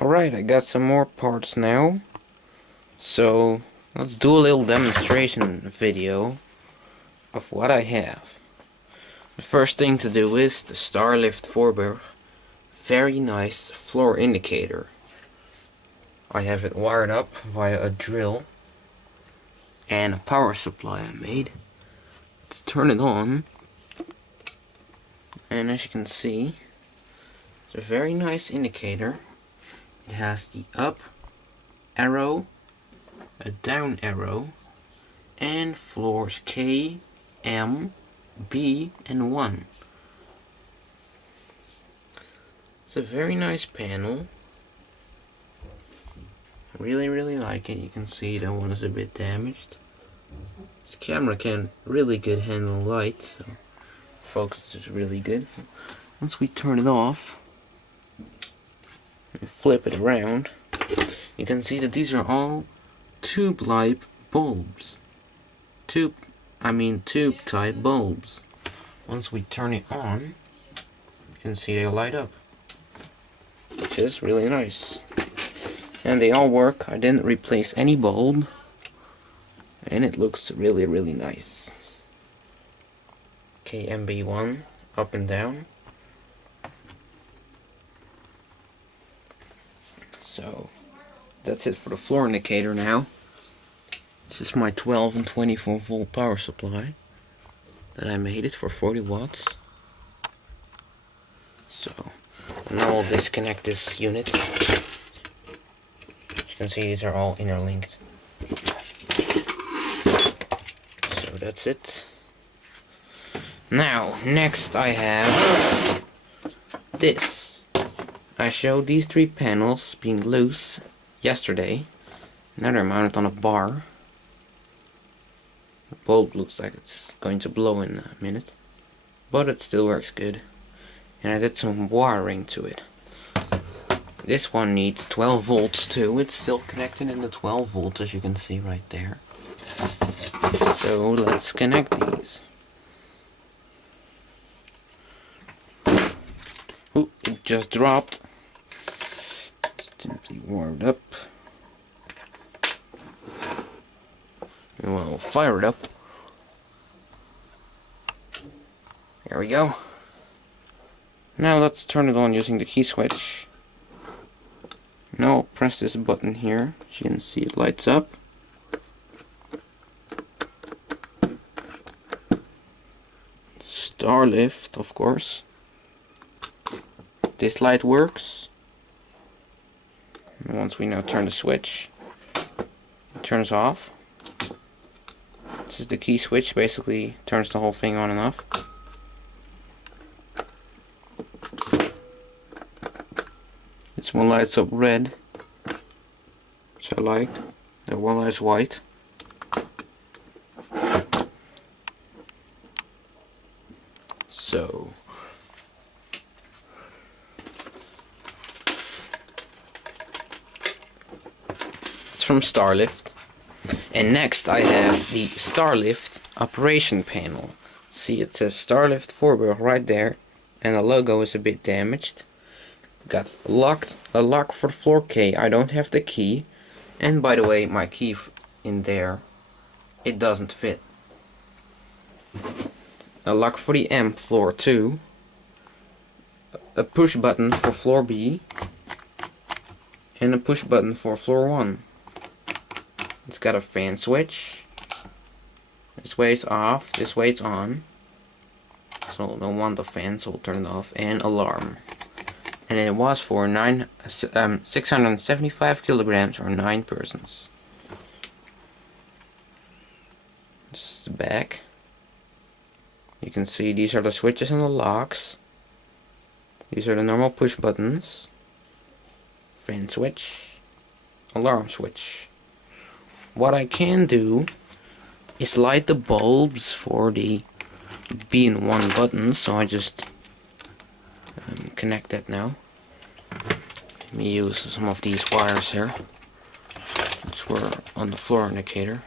Alright, I got some more parts now. So, let's do a little demonstration video of what I have. The first thing to do is the STARLIFT Voorburg. Very nice floor indicator. I have it wired up via a drill and a power supply I made. Let's turn it on. And as you can see, it's a very nice indicator. It has the up arrow, a down arrow, and floors K, M, B, and 1. It's a very nice panel. I really like it. You can see that one is a bit damaged. This camera can really good handle light, so focus is really good. Once we turn it off and flip it around, you can see that these are all tube-like bulbs. Tube type bulbs. Once we turn it on, you can see they light up, which is really nice. And they all work. I didn't replace any bulb, and it looks really nice. KMB1 up and down. So that's it for the floor indicator now. This is my 12 and 24 volt power supply that I made. It for 40 watts. So now I'll disconnect this unit. As you can see, these are all interlinked. So that's it. Now, next I have this. I showed these 3 panels being loose yesterday. Now they're mounted on a bar. The bulb looks like it's going to blow in a minute, but it still works good. And I did some wiring to it. This one needs 12 volts too. It's still connected in the 12 volts, as you can see right there. So let's connect these. Ooh, it just dropped. Simply warmed up. And we'll fire it up. There we go. Now let's turn it on using the key switch. Now I'll press this button here. As you can see, it lights up. STARLIFT, of course. This light works. And once we now turn the switch, it turns off. This is the key switch, basically turns the whole thing on and off. This one lights up red, which I like. That one lights white. So it's from STARLIFT. And next I have the STARLIFT operation panel. See, it says STARLIFT Voorburg right there, and the logo is a bit damaged. Got a lock for the floor K. I don't have the key, and by the way, my key in there, it doesn't fit. A lock for the M floor 2, a push button for floor B, and a push button for floor 1. It's got a fan switch. This way it's off, this way it's on. So I don't want the fan, so we'll turn it off. And alarm. And it was for 675 kilograms or 9 persons. This is the back. You can see these are the switches and the locks. These are the normal push buttons. Fan switch. Alarm switch. What I can do is light the bulbs for the B and 1 buttons, so I just connect that now. Let me use some of these wires here, which were on the floor indicator.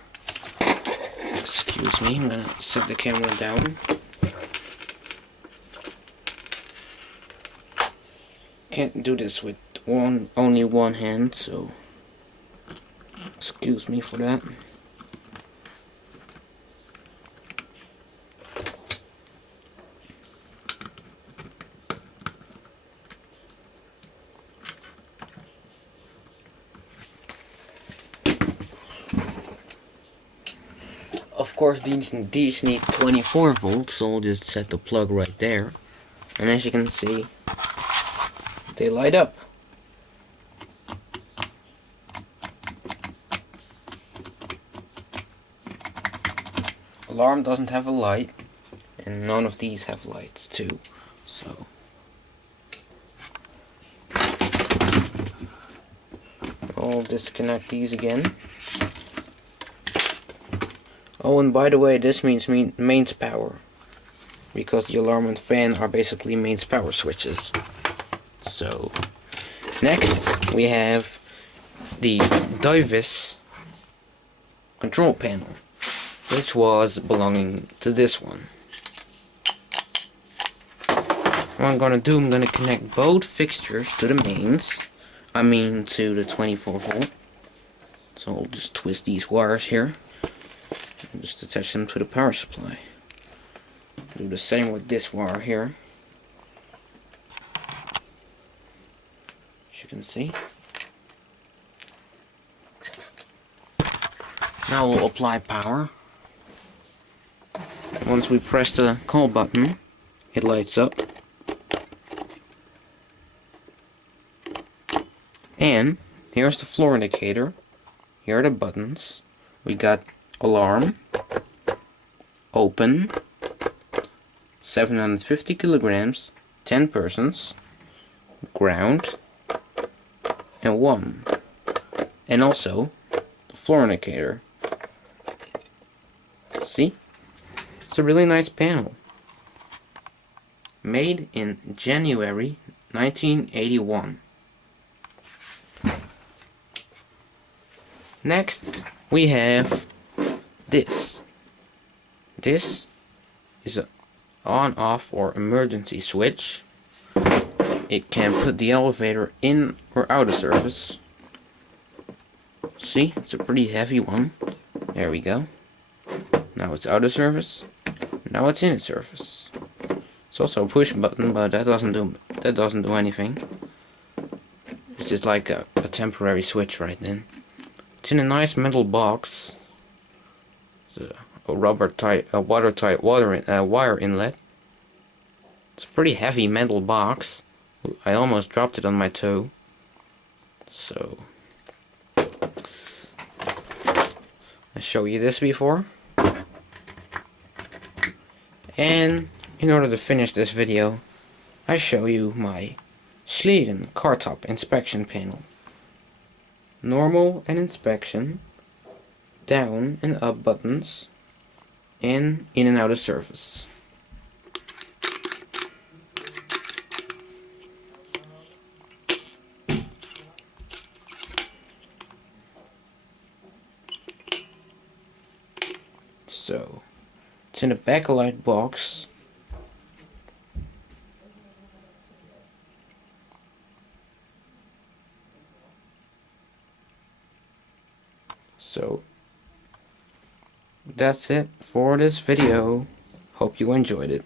Excuse me, I'm gonna set the camera down. Can't do this with only one hand, so excuse me for that. Of course, these need 24 volts, so I'll just set the plug right there. And as you can see, they light up. Alarm doesn't have a light, and none of these have lights too. So I'll disconnect these again. Oh, and by the way, this means mains power, because the alarm and fan are basically mains power switches. So next we have the DUYVIS control panel, which was belonging to this one. What I'm gonna do, I'm gonna connect both fixtures to the mains. I mean to the 24 volt. So I'll just twist these wires here and just attach them to the power supply. Do the same with this wire here. As you can see. Now we'll apply power. Once we press the call button, it lights up. And here's the floor indicator. Here are the buttons. We got alarm, open, 750 kilograms, 10 persons, ground, and 1. And also the floor indicator. See? It's a really nice panel. Made in January 1981. Next, we have this. This is an on-off or emergency switch. It can put the elevator in or out of service. See, it's a pretty heavy one. There we go. Now it's out of service. Now it's in service. It's also a push button, but that doesn't do anything. It's just like a temporary switch right then. It's in a nice metal box. It's a watertight wire inlet. It's a pretty heavy metal box. I almost dropped it on my toe. So I showed you this before. And in order to finish this video, I show you my Schleden car top inspection panel. Normal and inspection, down and up buttons, and in and out of service. So it's in a backlight box. So that's it for this video. Hope you enjoyed it.